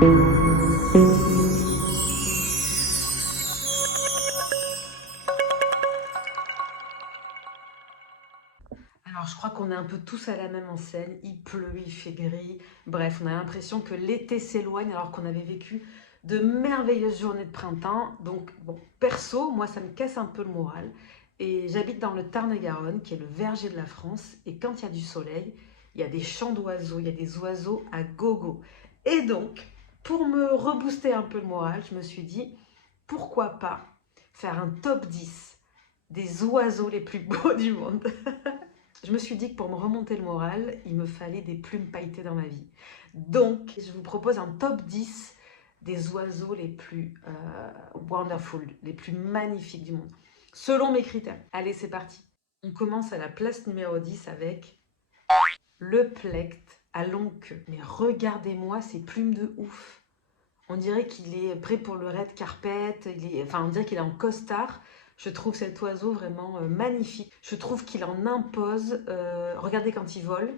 Alors, je crois qu'on est un peu tous à la même enseigne. Il pleut, il fait gris. Bref, on a l'impression que l'été s'éloigne alors qu'on avait vécu de merveilleuses journées de printemps. Donc, bon, perso, moi, ça me casse un peu le moral. Et j'habite dans le Tarn-et-Garonne, qui est le verger de la France. Et quand il y a du soleil, il y a des chants d'oiseaux, il y a des oiseaux à gogo. Et donc, pour me rebooster un peu le moral, je me suis dit, pourquoi pas faire un top 10 des oiseaux les plus beaux du monde. Je me suis dit que pour me remonter le moral, il me fallait des plumes pailletées dans ma vie. Donc, je vous propose un top 10 des oiseaux les plus wonderful, les plus magnifiques du monde, selon mes critères. Allez, c'est parti. On commence à la place numéro 10 avec le plectre à longue queue. Mais regardez-moi ces plumes de ouf. On dirait qu'il est prêt pour le red carpet, on dirait qu'il est en costard. Je trouve cet oiseau vraiment magnifique. Je trouve qu'il en impose. Regardez quand il vole.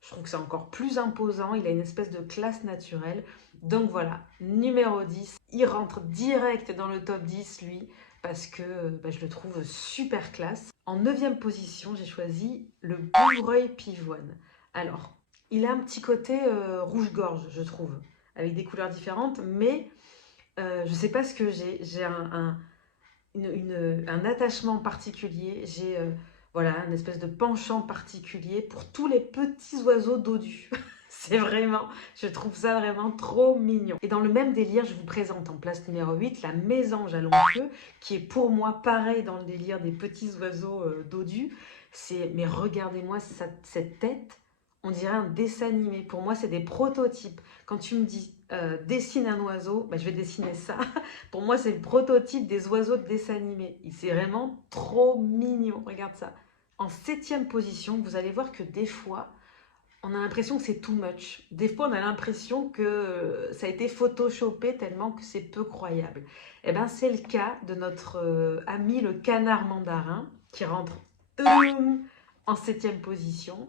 Je trouve que c'est encore plus imposant. Il a une espèce de classe naturelle. Donc voilà, numéro 10. Il rentre direct dans le top 10, lui, parce que je le trouve super classe. En 9e position, j'ai choisi le bouvreuil pivoine. Alors, il a un petit côté rouge-gorge, je trouve, avec des couleurs différentes, mais je ne sais pas ce que j'ai. J'ai un attachement particulier, j'ai voilà, une espèce de penchant particulier pour tous les petits oiseaux dodus. C'est vraiment, je trouve ça vraiment trop mignon. Et dans le même délire, je vous présente en place numéro 8 la mésange à longue queue, qui est pour moi pareil dans le délire des petits oiseaux dodus. Mais regardez-moi cette tête, on dirait un dessin animé. Pour moi, c'est des prototypes. Quand tu me dis dessine un oiseau, je vais dessiner ça. Pour moi, c'est le prototype des oiseaux de dessin animé. C'est vraiment trop mignon. Regarde ça. En 7e position, vous allez voir que des fois, on a l'impression que c'est too much. Des fois, on a l'impression que ça a été photoshopé tellement que c'est peu croyable. Eh bien, c'est le cas de notre ami le canard mandarin qui rentre en 7e position.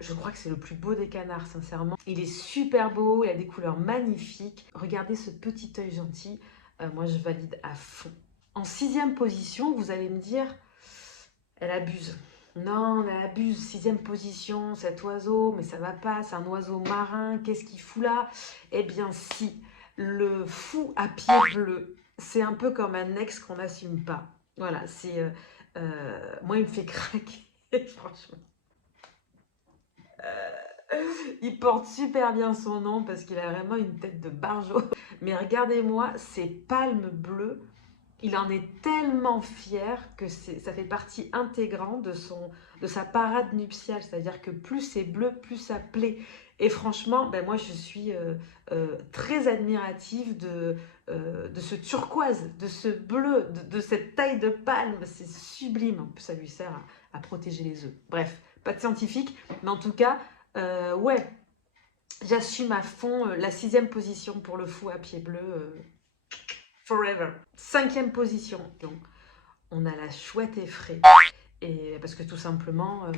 Je crois que c'est le plus beau des canards, sincèrement. Il est super beau, il a des couleurs magnifiques. Regardez ce petit œil gentil. Moi, je valide à fond. En 6e position, vous allez me dire, elle abuse. Non, elle abuse. 6e position, cet oiseau, mais ça va pas, c'est un oiseau marin, qu'est-ce qu'il fout là? Eh bien si, le fou à pied bleu, c'est un peu comme un ex qu'on n'assume pas. Voilà, moi il me fait craquer, franchement. Il porte super bien son nom parce qu'il a vraiment une tête de barjot. Mais regardez-moi ces palmes bleues. Il en est tellement fier que ça fait partie intégrante de sa parade nuptiale. C'est-à-dire que plus c'est bleu, plus ça plaît. Et franchement, moi je suis très admirative de ce turquoise, de ce bleu, de cette taille de palme. C'est sublime. En plus, ça lui sert à protéger les œufs. Bref, pas de scientifique, mais en tout cas, ouais, j'assume à fond la 6e position pour le fou à pied bleu. Forever. 5e position, donc on a la chouette effraie. Et parce que tout simplement,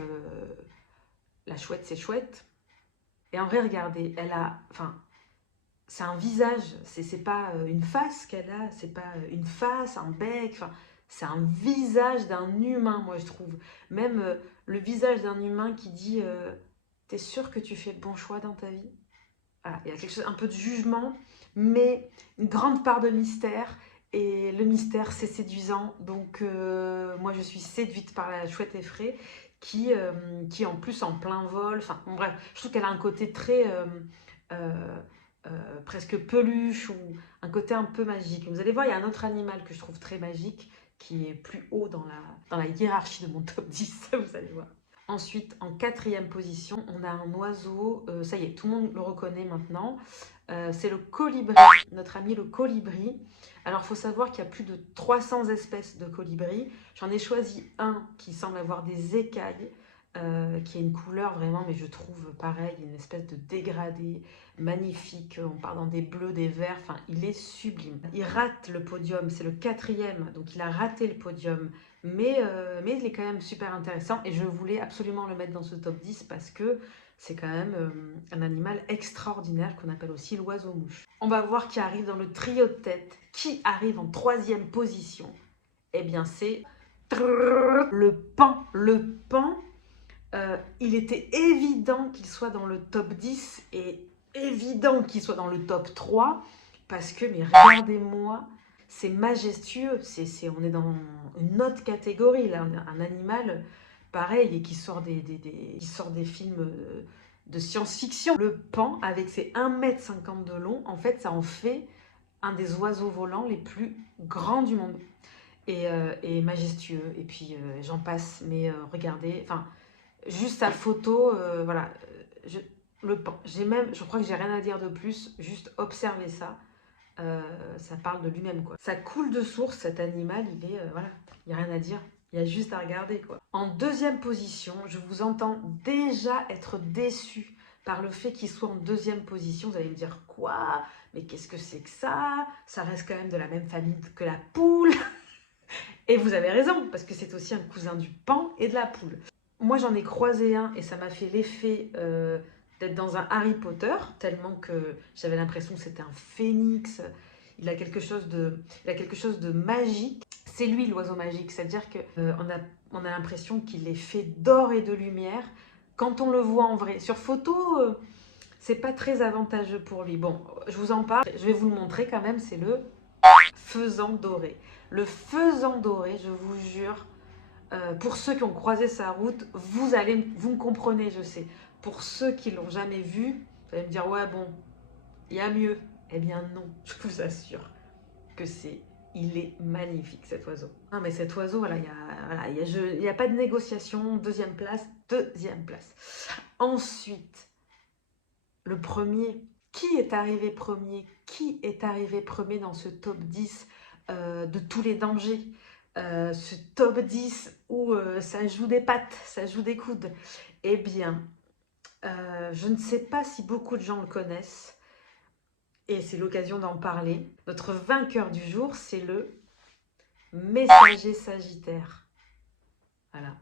la chouette c'est chouette. Et en vrai, regardez, elle a, c'est un visage, c'est pas une face qu'elle a, c'est pas une face, un bec, c'est un visage d'un humain, moi je trouve. Même le visage d'un humain qui dit, t'es sûr que tu fais le bon choix dans ta vie? Voilà, il y a quelque chose, un peu de jugement, mais une grande part de mystère. Et le mystère, c'est séduisant. Donc, moi, je suis séduite par la chouette effraie qui en plus, en plein vol. Enfin, bon, bref, je trouve qu'elle a un côté très euh, presque peluche ou un côté un peu magique. Vous allez voir, il y a un autre animal que je trouve très magique qui est plus haut dans la hiérarchie de mon top 10, vous allez voir. Ensuite, en 4e position, on a un oiseau, ça y est, tout le monde le reconnaît maintenant, c'est le colibri, notre ami le colibri. Alors, il faut savoir qu'il y a plus de 300 espèces de colibris. J'en ai choisi un qui semble avoir des écailles, qui a une couleur vraiment, mais je trouve pareil, une espèce de dégradé magnifique. On part dans des bleus, des verts, il est sublime. Il rate le podium, c'est le 4e, donc il a raté le podium. Mais il est quand même super intéressant et je voulais absolument le mettre dans ce top 10 parce que c'est quand même un animal extraordinaire qu'on appelle aussi l'oiseau-mouche. On va voir qui arrive dans le trio de tête. Qui arrive en 3e position? Eh bien, c'est le paon. Le paon, il était évident qu'il soit dans le top 10 et évident qu'il soit dans le top 3 parce que, mais regardez-moi, c'est majestueux. On est dans une autre catégorie, là. Un animal pareil et qui sort des films de science-fiction. Le paon, avec ses 1,50 m de long, en fait, ça en fait un des oiseaux volants les plus grands du monde. Et majestueux. Et puis, j'en passe. Mais regardez, enfin, juste sa photo, voilà. Le paon. Je crois que j'ai rien à dire de plus. Juste observez ça. Ça parle de lui-même, quoi. Ça coule de source, cet animal. Voilà, il n'y a rien à dire. Il y a juste à regarder, quoi. En 2e position, je vous entends déjà être déçu par le fait qu'il soit en 2e position. Vous allez me dire, quoi? Mais qu'est-ce que c'est que ça? Ça reste quand même de la même famille que la poule. Et vous avez raison, parce que c'est aussi un cousin du paon et de la poule. Moi, j'en ai croisé un et ça m'a fait l'effet d'être dans un Harry Potter, tellement que j'avais l'impression que c'était un phénix. Il a quelque chose de magique. C'est lui l'oiseau magique, c'est-à-dire qu'on a l'impression qu'il est fait d'or et de lumière quand on le voit en vrai. Sur photo, c'est pas très avantageux pour lui. Bon, je vous en parle, je vais vous le montrer quand même, c'est le faisan doré. Le faisan doré, je vous jure, pour ceux qui ont croisé sa route, vous me comprenez, je sais. Pour ceux qui ne l'ont jamais vu, vous allez me dire, ouais, bon, il y a mieux. Eh bien non, je vous assure que il est magnifique, cet oiseau. Non, mais cet oiseau, voilà, il y a pas de négociation. 2e place, 2e place. Ensuite, le premier. Qui est arrivé premier? Qui est arrivé premier dans ce top 10 de tous les dangers? Ce top 10 où ça joue des pattes, ça joue des coudes. Eh bien, je ne sais pas si beaucoup de gens le connaissent et c'est l'occasion d'en parler. Notre vainqueur du jour, c'est le messager sagittaire. Voilà.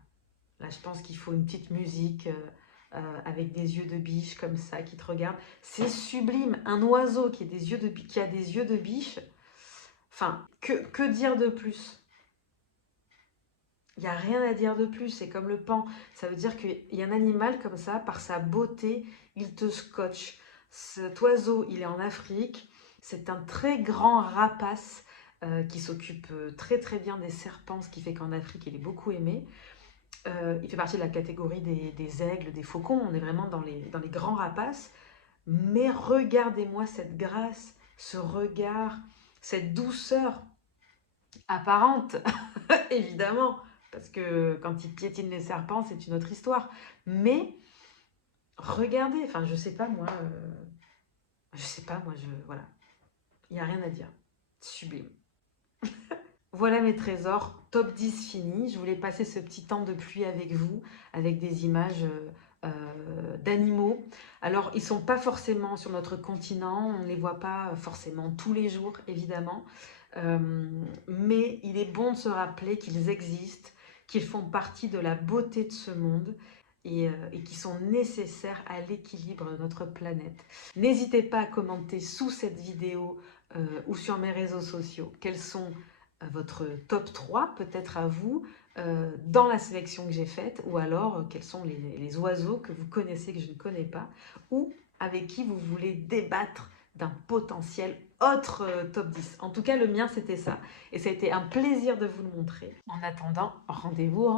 Là, je pense qu'il faut une petite musique avec des yeux de biche comme ça qui te regarde. C'est sublime. Un oiseau qui a des yeux de biche. Enfin, que dire de plus? Il n'y a rien à dire de plus, c'est comme le paon. Ça veut dire qu'il y a un animal comme ça, par sa beauté, il te scotche. Cet oiseau, il est en Afrique. C'est un très grand rapace qui s'occupe très très bien des serpents, ce qui fait qu'en Afrique, il est beaucoup aimé. Il fait partie de la catégorie des aigles, des faucons. On est vraiment dans les grands rapaces. Mais regardez-moi cette grâce, ce regard, cette douceur apparente, évidemment. Parce que quand il piétine les serpents, c'est une autre histoire. Mais regardez, enfin, je sais pas moi, voilà. Il n'y a rien à dire. Sublime. Voilà mes trésors, top 10 fini. Je voulais passer ce petit temps de pluie avec vous, avec des images d'animaux. Alors, ils ne sont pas forcément sur notre continent, on ne les voit pas forcément tous les jours, évidemment. Mais il est bon de se rappeler qu'ils existent, qu'ils font partie de la beauté de ce monde et qui sont nécessaires à l'équilibre de notre planète. N'hésitez pas à commenter sous cette vidéo ou sur mes réseaux sociaux quels sont votre top 3, peut-être à vous, dans la sélection que j'ai faite, ou alors quels sont les oiseaux que vous connaissez que je ne connais pas, ou avec qui vous voulez débattre d'un potentiel autre top 10. En tout cas, le mien, c'était ça. Et ça a été un plaisir de vous le montrer. En attendant, rendez-vous.